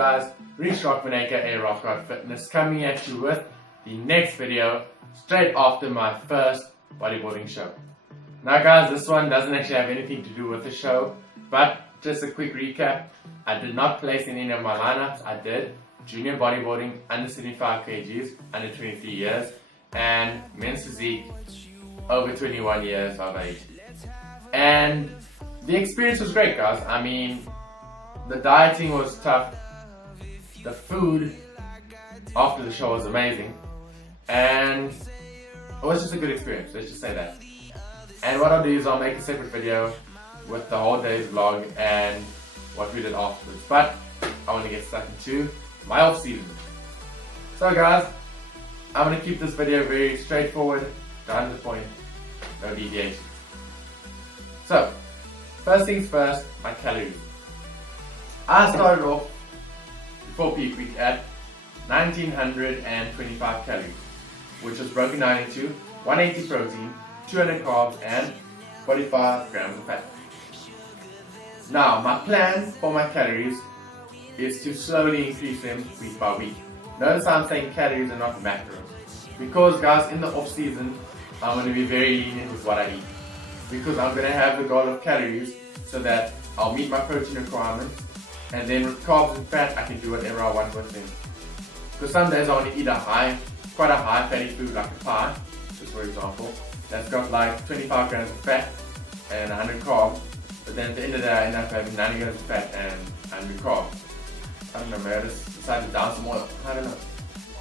guys, Reach aka Rock God Fitness, coming at you with the next video straight after my first bodybuilding show. Now guys, this one doesn't actually have anything to do with the show, but just a quick recap. I did not place in any of my lineups. I did junior bodybuilding, under 75 kgs, under 23 years, and men's physique, over 21 years of age. And the experience was great, guys. I mean, the dieting was tough. The food after the show was amazing. And it was just a good experience, let's just say that. And what I'll do is I'll make a separate video with the whole day's vlog and what we did afterwards. But I want to get stuck into my off season. So guys, I'm going to keep this video very straightforward, down to the point, no deviations. So, first things first, my calories. I started off before peak week at 1925 calories, which was broken down into 180 protein, 200 carbs, and 45 grams of fat. Now, my plan for my calories is to slowly increase them week by week. Notice I'm saying calories and not macros, because guys, in the off season, I'm going to be very lenient with what I eat, because I'm going to have the goal of calories so that I'll meet my protein requirements, and then with carbs and fat I can do whatever I want with them. Because some days I want to eat quite a high fatty food, like a pie, just for example, that's got like 25 grams of fat and 100 carbs, but then at the end of the day I end up having 90 grams of fat and 100 carbs. I don't know, maybe I just decided to down some oil, I don't know.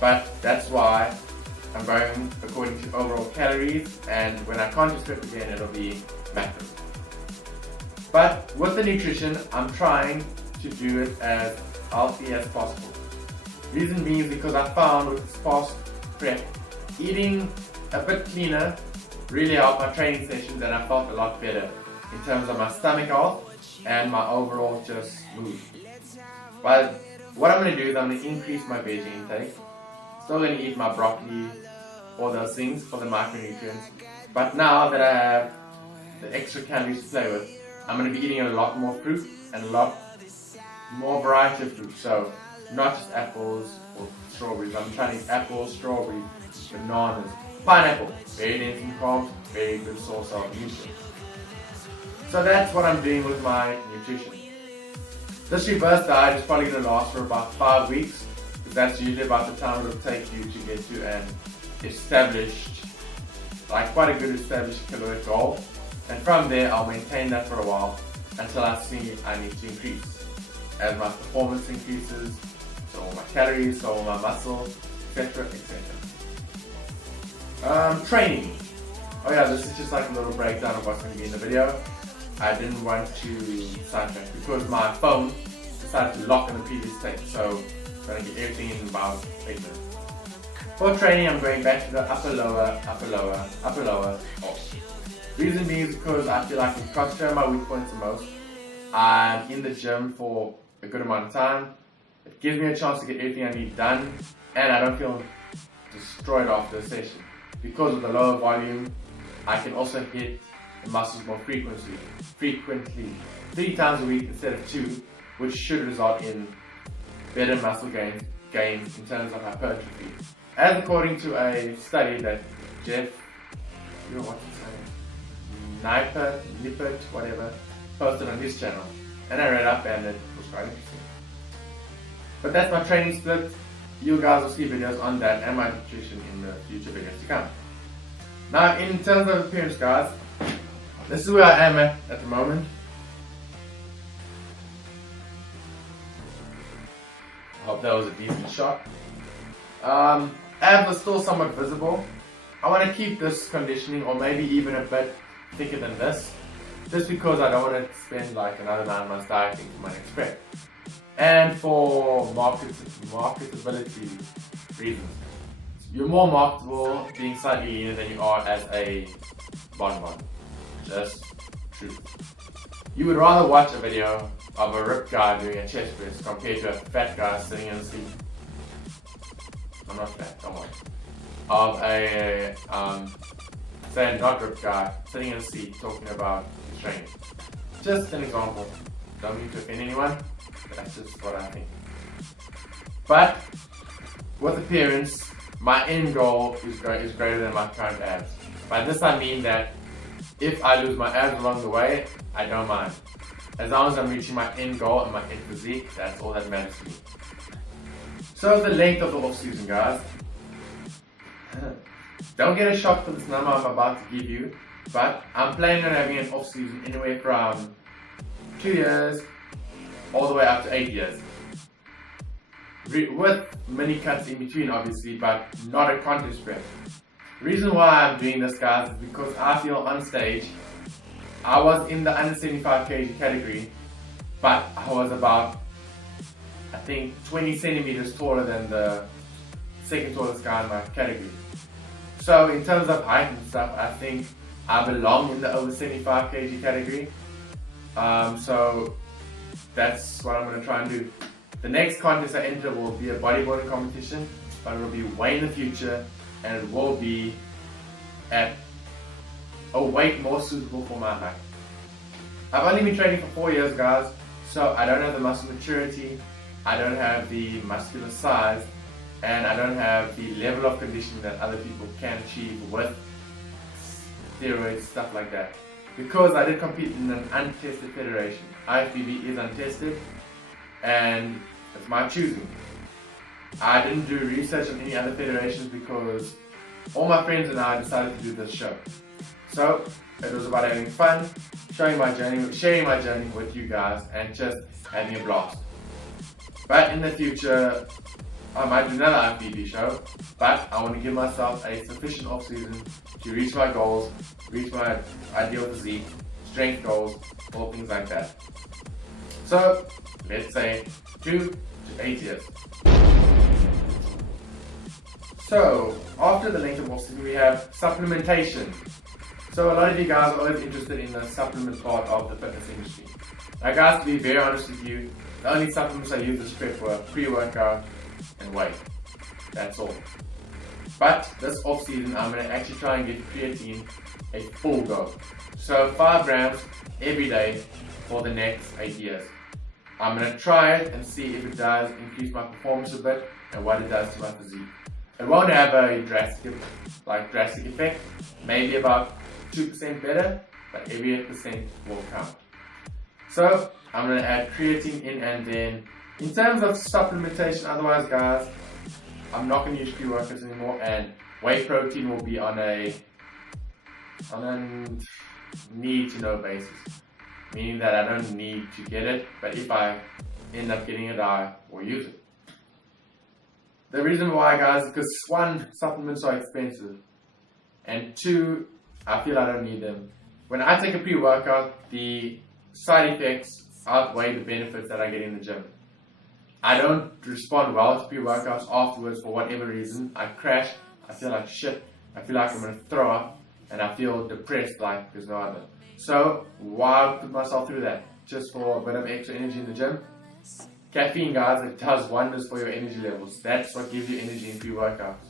But that's why I'm going according to overall calories, and when I can't just strip again, it'll be macros. But with the nutrition, I'm trying to do it as healthy as possible. Reason being is because I found with this fast prep, eating a bit cleaner really helped my training sessions, and I felt a lot better in terms of my stomach health and my overall just mood. But what I'm going to do is I'm going to increase my veg intake. Still going to eat my broccoli, all those things for the micronutrients. But now that I have the extra calories to play with, I'm going to be eating a lot more fruit and a lot more variety of fruit. So not just apples or strawberries. I'm trying to eat apples, strawberries, bananas, pineapple. Very dense in carbs, very good source of nutrients. So that's what I'm doing with my nutrition. This reverse diet is probably going to last for about 5 weeks, because that's usually about the time it'll take you to get to an established, like quite a good established caloric goal. And from there I'll maintain that for a while until I see I need to increase. As my performance increases, so all my calories, so all my muscles, etc, etc. Training. Oh yeah, this is just like a little breakdown of what's going to be in the video. I didn't want to sidetrack because my phone decided to lock on the previous tape, so I'm going to get everything in about 8 minutes. For training, I'm going back to the upper lower off. Reason being is because I feel like I can concentrate on my weak points the most. I'm in the gym for a good amount of time. It gives me a chance to get everything I need done, and I don't feel destroyed after a session. Because of the lower volume, I can also hit the muscles more frequently, 3 times a week instead of 2, which should result in better muscle gains in terms of hypertrophy. As according to a study that Jeff, what's his name? Nippert, whatever, posted on his channel, and I read up and it was quite interesting. But that's my training split. You guys will see videos on that and my nutrition in the future videos to come. Now, in terms of appearance, guys, this is where I am at the moment. I hope that was a decent shot. Abs are still somewhat visible. I want to keep this conditioning, or maybe even a bit thicker than this, just because I don't want to spend like another 9 months dieting for my next prep. And for marketability reasons. You're more marketable being slightly leaner than you are as a bonbon. Just truth. You would rather watch a video of a ripped guy doing a chest press compared to a fat guy sitting in a seat. I'm not fat, don't worry. Of a say a not ripped guy sitting in a seat talking about his training. Just an example. Don't mean to offend anyone, but that's just what I think. But with appearance, my end goal is greater than my current abs. By this I mean that if I lose my abs along the way, I don't mind. As long as I'm reaching my end goal and my end physique, that's all that matters to me. So the length of the off season, guys. Don't get a shock for this number I'm about to give you, but I'm planning on having an off season anywhere from 2 years all the way up to 8 years. With mini cuts in between obviously, but not a contest prep. Reason why I'm doing this, guys, is because I feel on stage I was in the under 75 kg category, but I was about, I think, 20 centimeters taller than the second tallest guy in my category. So in terms of height and stuff, I think I belong in the over 75 kg category. So that's what I'm going to try and do. The next contest I enter will be a bodybuilding competition, but it will be way in the future, and it will be at a weight more suitable for my height. I've only been training for 4 years, guys, so I don't have the muscle maturity, I don't have the muscular size, and I don't have the level of conditioning that other people can achieve with steroids, stuff like that. Because I did compete in an untested federation. IFBB is untested, and it's my choosing. I didn't do research on any other federations because all my friends and I decided to do this show. So it was about having fun, sharing my journey with you guys, and just having a blast. But in the future, I might do another IFBB show, but I want to give myself a sufficient off season to reach my goals, reach my ideal physique, strength goals, all things like that. So let's say 2 to 8 years. So after the length of off season, we have supplementation. So a lot of you guys are always interested in the supplement part of the fitness industry. Now guys, to be very honest with you, the only supplements I use is prep for pre-workout and weight. That's all. But this off season, I'm going to actually try and give creatine a full go. So 5 grams every day for the next 8 years. I'm going to try it and see if it does increase my performance a bit and what it does to my physique. It won't have a drastic effect, maybe about 2% better, but every 8% will count. So I'm going to add creatine in, and then in terms of supplementation, otherwise guys, I'm not going to use pre-workouts anymore, and whey protein will be on a need to know basis. Meaning that I don't need to get it, but if I end up getting it, I will use it. The reason why, guys, is because 1, supplements are expensive, and 2, I feel I don't need them. When I take a pre-workout, the side effects outweigh the benefits that I get in the gym. I don't respond well to pre-workouts afterwards for whatever reason. I crash, I feel like shit, I feel like I'm going to throw up, and I feel depressed like there's no other. So why put myself through that? Just for a bit of extra energy in the gym? Caffeine, guys, it does wonders for your energy levels. That's what gives you energy in pre-workouts.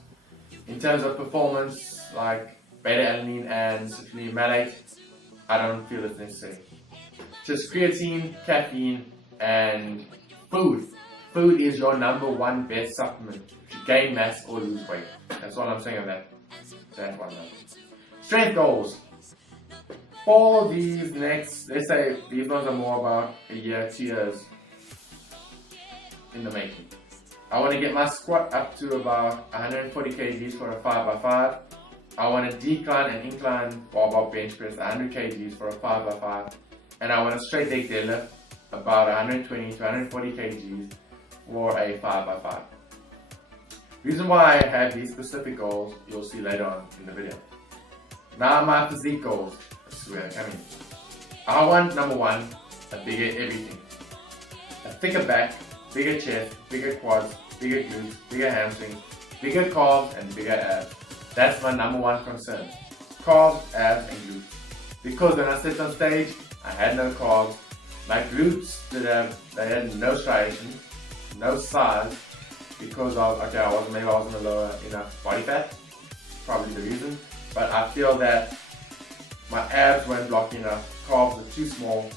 In terms of performance, like beta-alanine and citrulline malate, I don't feel it's necessary. Just creatine, caffeine, and food. Food is your #1 best supplement to gain mass or lose weight. That's all I'm saying on that one. Strength goals. For these next, let's say these ones are more about a year, 2 years in the making. I want to get my squat up to about 140 kgs for a 5x5. I want to decline and incline barbell bench press 100 kgs for a 5x5. And I want a straight leg deadlift about 120 to 140 kgs for a 5x5. Reason why I have these specific goals, you'll see later on in the video. Now my physique goals, this is where they're coming. I want #1, a bigger everything. A thicker back, bigger chest, bigger quads, bigger glutes, bigger hamstrings, bigger calves and bigger abs. That's my #1 concern. Calves, abs and glutes. Because when I sit on stage, I had no calves. My glutes they had no striation, no size, because of, maybe I wasn't a lower enough body fat, probably the reason. But I feel that my abs weren't blocking enough, calves were too small,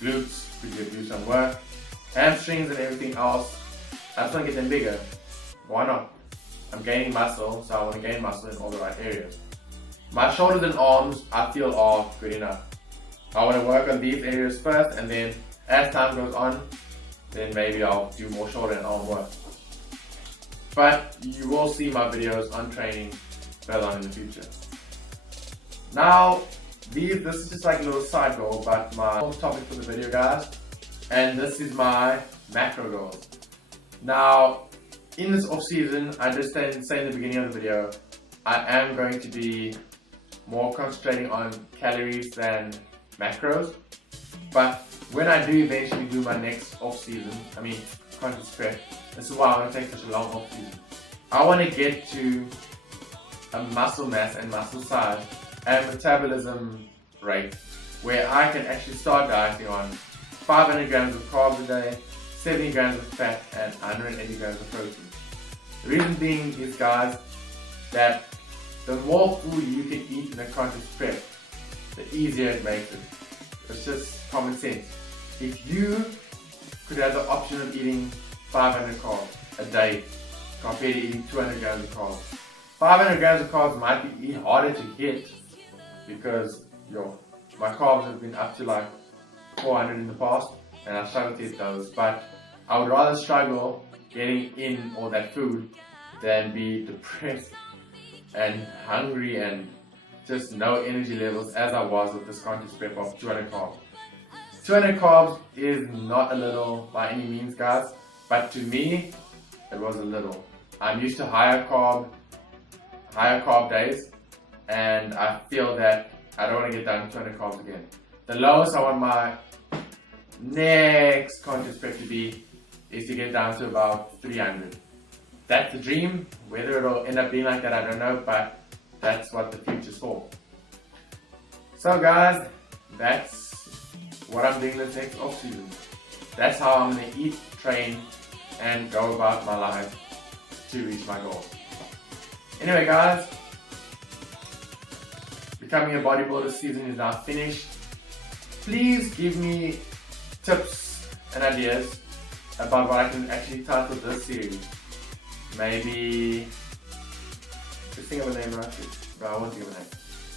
glutes could use some work, hamstrings and everything else, I just want to get them bigger. Why not? I'm gaining muscle, so I want to gain muscle in all the right areas. My shoulders and arms, I feel are good enough. I want to work on these areas first, and then as time goes on, then maybe I'll do more shoulder and arm work. But you will see my videos on training further on in the future. Now, this is just like a little side goal, but my topic for the video, guys, and this is my macro goals. Now, in this off season, I just say in the beginning of the video, I am going to be more concentrating on calories than macros. But when I do eventually do my next off season, contest prep, this is why I want to take such a long off season. I want to get to a muscle mass and muscle size and metabolism rate where I can actually start dieting on 500 grams of carbs a day, 70 grams of fat, and 180 grams of protein. The reason being is, guys, that the more food you can eat in a contest prep, the easier it makes it. It's just common sense. If you could have the option of eating 500 carbs a day compared to eating 200 grams of carbs, 500 grams of carbs might be harder to hit because my carbs have been up to like 400 in the past and I struggle to hit those, but I would rather struggle getting in all that food than be depressed and hungry and just no energy levels as I was with this contest prep of 200 carbs. 200 carbs is not a little by any means, guys, but to me it was a little. I'm used to higher carb days, and I feel that I don't want to get down to 200 carbs again. The lowest I want my next contest prep to be is to get down to about 300. That's the dream. Whether it'll end up being like that, I don't know, but that's what the future's for. So guys, that's what I'm doing this next off season. That's how I'm going to eat, train, and go about my life to reach my goals. Anyway guys, becoming a bodybuilder season is now finished. Please give me tips and ideas about what I can actually title this series. Maybe, just think of a name, right? No, I won't think of a name.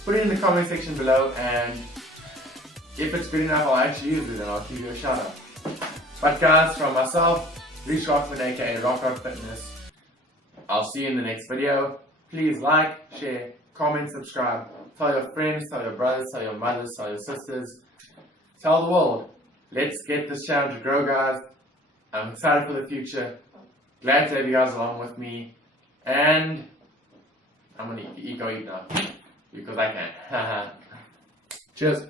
Put it in the comment section below, and if it's good enough, I'll actually use it and I'll give you a shout out. But guys, from myself, Reach Rockman, aka Rock Fitness, I'll see you in the next video. Please like, share, comment, subscribe. Tell your friends, tell your brothers, tell your mothers, tell your sisters. Tell the world. Let's get this channel to grow, guys. I'm excited for the future. Glad to have you guys along with me. And I'm going to go eat now. Because I can. Cheers.